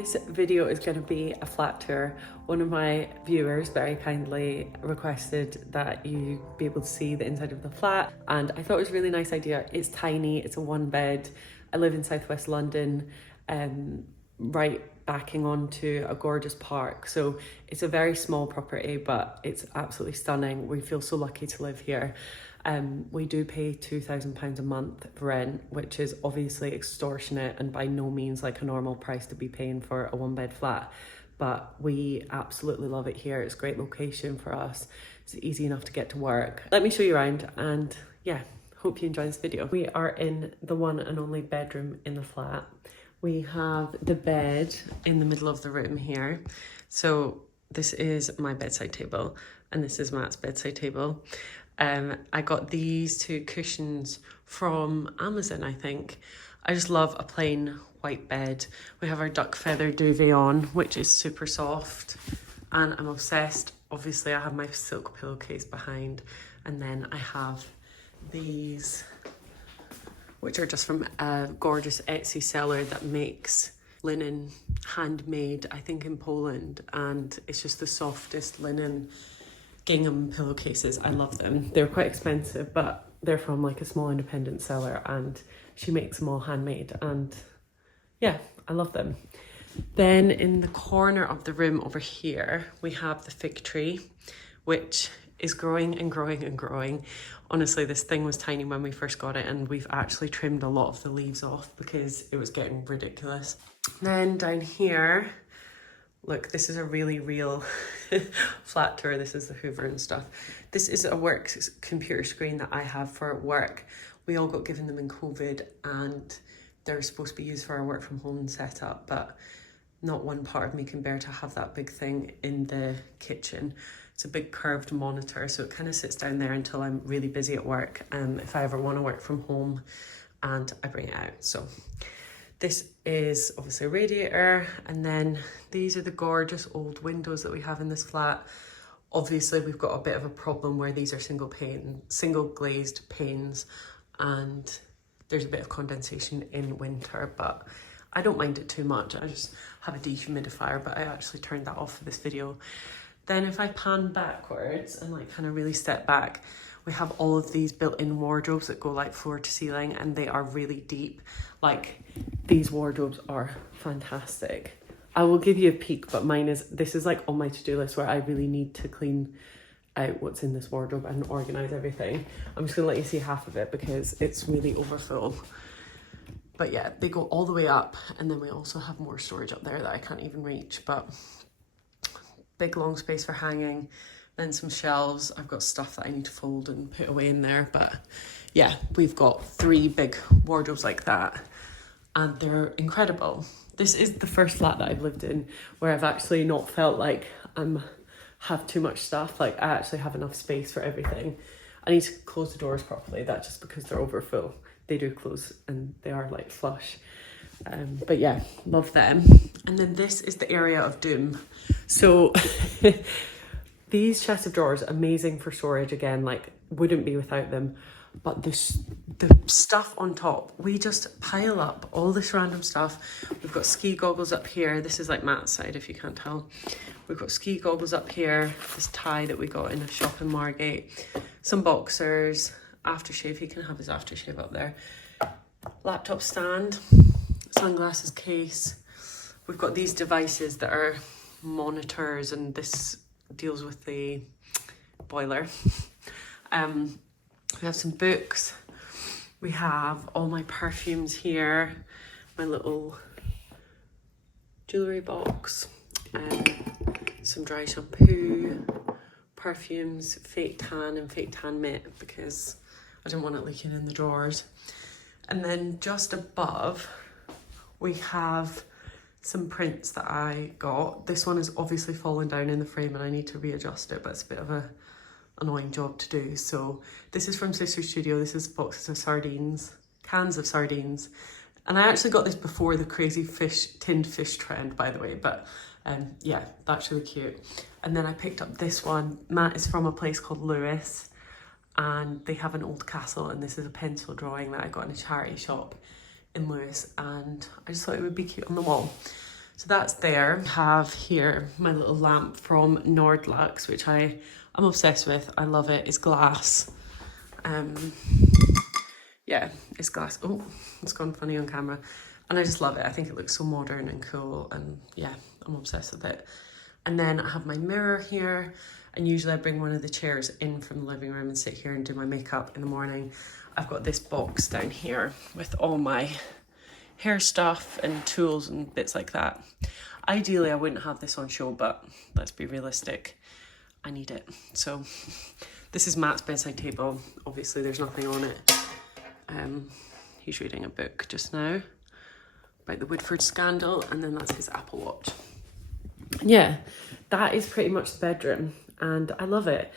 This video is going to be a flat tour. One of my viewers very kindly requested that you be able to see the inside of the flat, and I thought it was a really nice idea. It's tiny, it's a one bed. I live in southwest London, right backing onto a gorgeous park. So it's a very small property, but it's absolutely stunning. We feel so lucky to live here. We do pay £2,000 a month rent, which is obviously extortionate and by no means like a normal price to be paying for a one bed flat. But we absolutely love it here. It's a great location for us. It's easy enough to get to work. Let me show you around, and yeah, hope you enjoy this video. We are in the one and only bedroom in the flat. We have the bed in the middle of the room here. So this is my bedside table and this is Matt's bedside table. I got these two cushions from Amazon, I think. I just love a plain white bed. We have our duck feather duvet on, which is super soft, and I'm obsessed. Obviously, I have my silk pillowcase behind, and then I have these, which are just from a gorgeous Etsy seller that makes linen handmade, I think in Poland, and it's just the softest linen gingham pillowcases. I love them. They're quite expensive, but they're from like a small independent seller, and she makes them all handmade, and yeah, I love them. Then in the corner of the room over here, we have the fig tree, which is growing and growing and growing. Honestly, this thing was tiny when we first got it, and we've actually trimmed a lot of the leaves off because it was getting ridiculous. Then down here, look, this is a really real flat tour. This is the Hoover and stuff. This is a work computer screen that I have for work. We all got given them in COVID, and they're supposed to be used for our work from home setup, but not one part of me can bear to have that big thing in the kitchen. It's a big curved monitor, so it kind of sits down there until I'm really busy at work, if I ever want to work from home, and I bring it out. So this is obviously a radiator, and then these are the gorgeous old windows that we have in this flat. Obviously, we've got a bit of a problem where these are single glazed panes, and there's a bit of condensation in winter, but I don't mind it too much. I just have a dehumidifier, but I actually turned that off for this video. Then if I pan backwards and like kind of really step back, we have all of these built-in wardrobes that go like floor to ceiling, and they are really deep. Like, these wardrobes are fantastic. I will give you a peek, but this is like on my to-do list where I really need to clean out what's in this wardrobe and organize everything. I'm just gonna let you see half of it because it's really overfull. But yeah, they go all the way up, and then we also have more storage up there that I can't even reach, but big long space for hanging. Then some shelves. I've got stuff that I need to fold and put away in there, but yeah, we've got 3 big wardrobes like that, and they're incredible. This is the first flat that I've lived in where I've actually not felt like have too much stuff. Like, I actually have enough space for everything. I need to close the doors properly. That's just because they're overfull. They do close and they are like flush. But yeah, love them. And then this is the area of doom. So these chest of drawers, amazing for storage again, like wouldn't be without them. But the stuff on top, we just pile up all this random stuff. We've got ski goggles up here. This is like Matt's side, if you can't tell. We've got ski goggles up here, this tie that we got in a shop in Margate, some boxers, aftershave, he can have his aftershave up there, laptop stand, sunglasses case. We've got these devices that are monitors, and this deals with the boiler. We have some books. We have all my perfumes here, my little jewellery box, some dry shampoo, perfumes, fake tan and fake tan mitt because I don't want it leaking in the drawers. And then just above, we have some prints that I got. This one is obviously fallen down in the frame and I need to readjust it, but it's a bit of a annoying job to do. So this is from Sister Studio. This is boxes of sardines, cans of sardines. And I actually got this before the crazy tinned fish trend, by the way, but yeah, that's really cute. And then I picked up this one. Matt is from a place called Lewis, and they have an old castle, and this is a pencil drawing that I got in a charity shop in Lewis, and I just thought it would be cute on the wall. So that's there. I have here my little lamp from Nordlux, which I'm obsessed with. I love it. It's glass. Yeah, it's glass. Oh, it's gone funny on camera. And I just love it. I think it looks so modern and cool, and yeah, I'm obsessed with it. And then I have my mirror here, and usually I bring one of the chairs in from the living room and sit here and do my makeup in the morning. I've got this box down here with all my hair stuff and tools and bits like that. Ideally, I wouldn't have this on show, but let's be realistic. I need it. So this is Matt's bedside table. Obviously, there's nothing on it. He's reading a book just now about the Woodford scandal, and then that's his Apple Watch. Yeah, that is pretty much the bedroom, and I love it.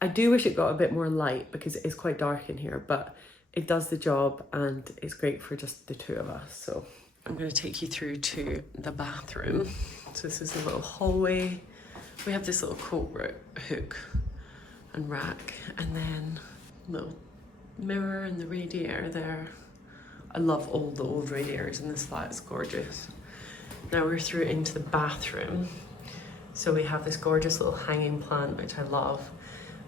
I do wish it got a bit more light because it is quite dark in here, but it does the job and it's great for just the two of us. So I'm going to take you through to the bathroom. So this is a little hallway. We have this little coat hook and rack, and then little mirror and the radiator there. I love all the old radiators in this flat, it's gorgeous. Now we're through into the bathroom. So we have this gorgeous little hanging plant, which I love.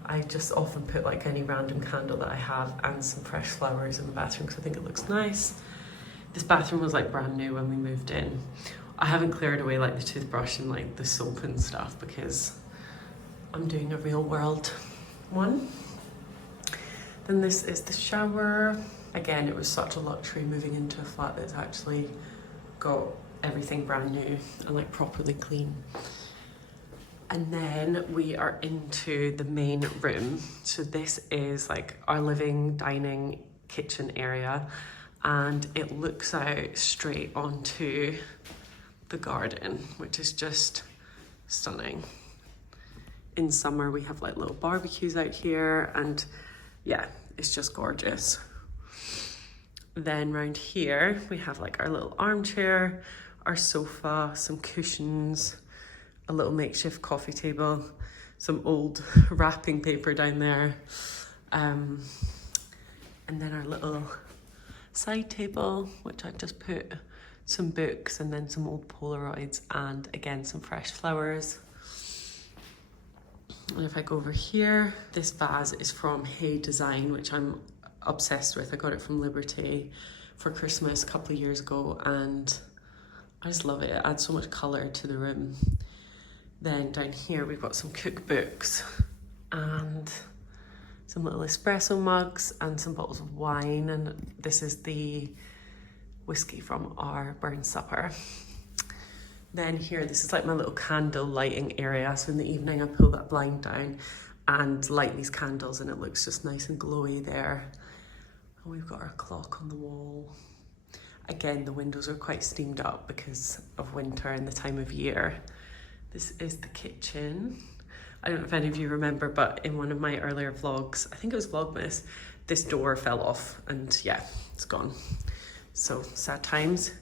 I just often put like any random candle that I have and some fresh flowers in the bathroom because I think it looks nice. This bathroom was like brand new when we moved in. I haven't cleared away like the toothbrush and like the soap and stuff because I'm doing a real world one. Then this is the shower. Again, it was such a luxury moving into a flat that's actually got everything brand new and like properly clean. And then we are into the main room. So this is like our living, dining, kitchen area, and it looks out straight onto the garden, which is just stunning. In summer, we have like little barbecues out here, and yeah, it's just gorgeous. Then round here, we have like our little armchair, our sofa, some cushions, a little makeshift coffee table, some old wrapping paper down there, and then our little side table, which I've just put some books and then some old Polaroids and again some fresh flowers. And if I go over here, this vase is from Hay Design, which I'm obsessed with. I got it from Liberty for Christmas a couple of years ago, and I just love it. It adds so much colour to the room. Then down here we've got some cookbooks and some little espresso mugs and some bottles of wine, and this is the whiskey from our burn supper. Then here, this is like my little candle lighting area. So in the evening I pull that blind down and light these candles, and it looks just nice and glowy there. And we've got our clock on the wall. Again, the windows are quite steamed up because of winter and the time of year. This is the kitchen. I don't know if any of you remember, but in one of my earlier vlogs, I think it was Vlogmas, this door fell off and yeah, it's gone. So sad times.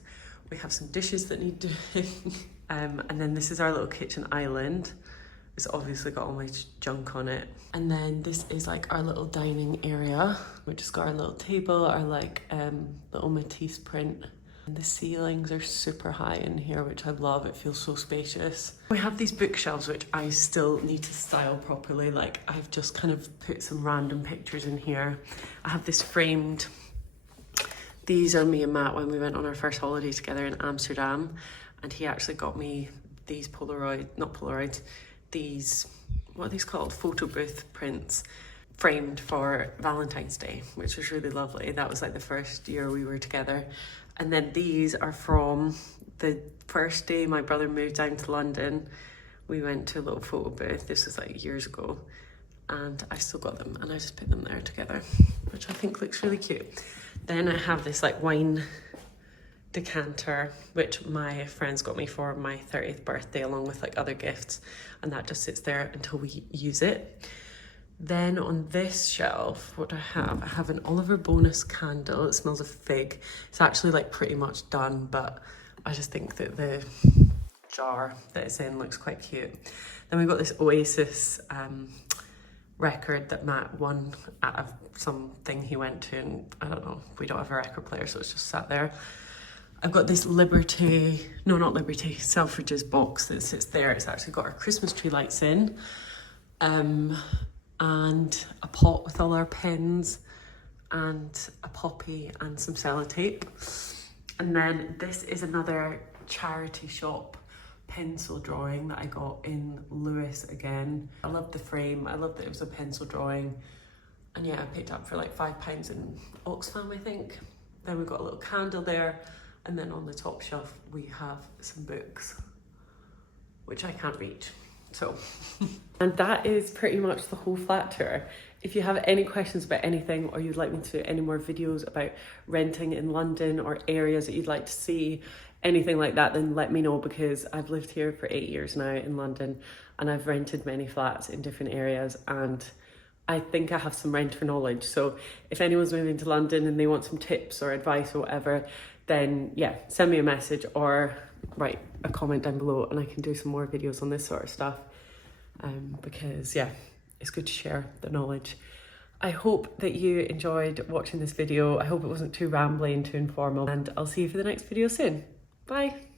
We have some dishes that need doing. And then this is our little kitchen island. It's obviously got all my junk on it. And then this is like our little dining area. We've just got our little table, our like little Matisse print. And the ceilings are super high in here, which I love. It feels so spacious. We have these bookshelves, which I still need to style properly. Like I've just kind of put some random pictures in here. I have this framed. These are me and Matt when we went on our first holiday together in Amsterdam. And he actually got me these these, what are these called? Photo booth prints framed for Valentine's Day, which was really lovely. That was like the first year we were together. And then these are from the first day my brother moved down to London. We went to a little photo booth. This was like years ago. And I still got them and I just put them there together, which I think looks really cute. Then I have this like wine decanter, which my friends got me for my 30th birthday along with like other gifts. And that just sits there until we use it. Then on this shelf, what do I have an Oliver Bonus candle. It smells of fig. It's actually like pretty much done, but I just think that the jar that it's in looks quite cute. Then we've got this Oasis record that Matt won at something he went to, and I don't know, we don't have a record player, so it's just sat there. I've got this Liberty, no not Liberty, Selfridges box that sits there. It's actually got our Christmas tree lights in, and a pot with all our pens and a poppy and some sellotape. And then this is another charity shop pencil drawing that I got in Lewis again. I love the frame, I love that it was a pencil drawing. And yeah, I picked up for like £5 in Oxfam, I think. Then we've got a little candle there. And then on the top shelf, we have some books, which I can't reach, so. And that is pretty much the whole flat tour. If you have any questions about anything, or you'd like me to do any more videos about renting in London or areas that you'd like to see, anything like that, then let me know, because I've lived here for 8 years now in London and I've rented many flats in different areas, and I think I have some renter knowledge. So if anyone's moving to London and they want some tips or advice or whatever, then yeah, send me a message or write a comment down below and I can do some more videos on this sort of stuff. Because yeah, it's good to share the knowledge. I hope that you enjoyed watching this video. I hope it wasn't too rambly and too informal, and I'll see you for the next video soon. Bye.